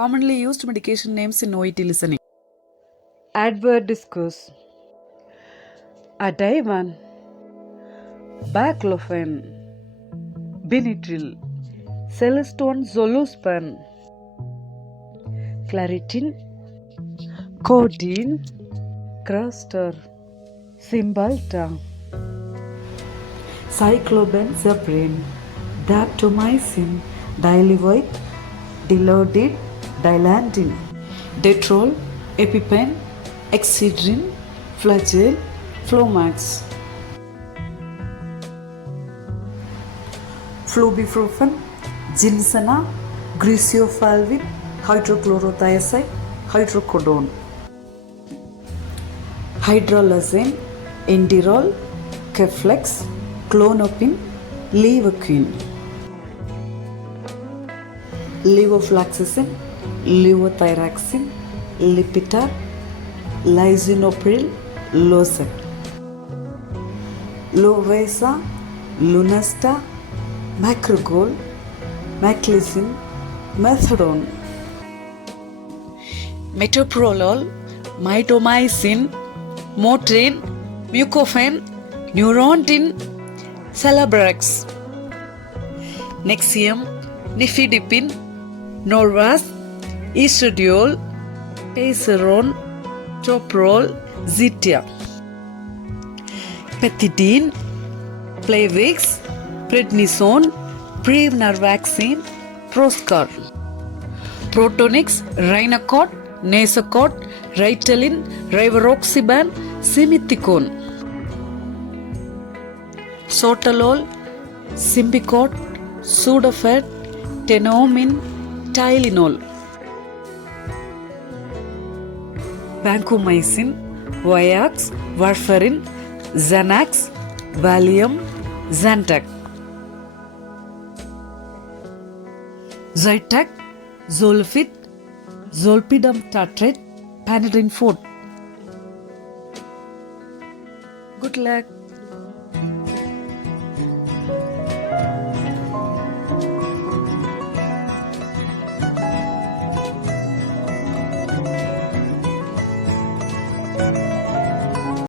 Commonly used medication names in OET listening. Adverb discourse. Ativan, baclofen, Benitril, Celestone Zoluspan, Claritin, Codeine, Craster, Cymbalta, Cyclobenzaprine, daptomycin, dilevoid, dilaudid, dilantin, detrol, EpiPen, Excedrin, Flagyl, Flomax, Flubiflofen, Ginsana, Griseofalvin, hydrochlorothiazide, hydrocodone, Hydralazine, Indirol, Keflex, Clonopin, Levaquin, Levofloxacin, Levothyroxine, Lipitor, Lisinopril, Losec, Lovesa, Lunesta, Macrogol, Maclizin, Methadone, Metoprolol, Mitomycin, Motrin, Mucofen, Neurontin, Celebrex, Nexium, Nifedipine, Norvas, Estradiol, Pacerone, Toprol, Zetia, Pethidine, Plavix, Prednisone, Prevnarvaxine, Proscar, Protonix, Rhinocort, Nasocort, Ritalin, Rivaroxaban, Simethicone, Sotalol, Symbicort, Sudafed, Tenomine, Tylenol, Vancomycin, Vioxx, Warfarin, Xanax, Valium, Zantac, Zytac, Zolfit, Zolpidem tartrate, Panadrin 4. Good luck.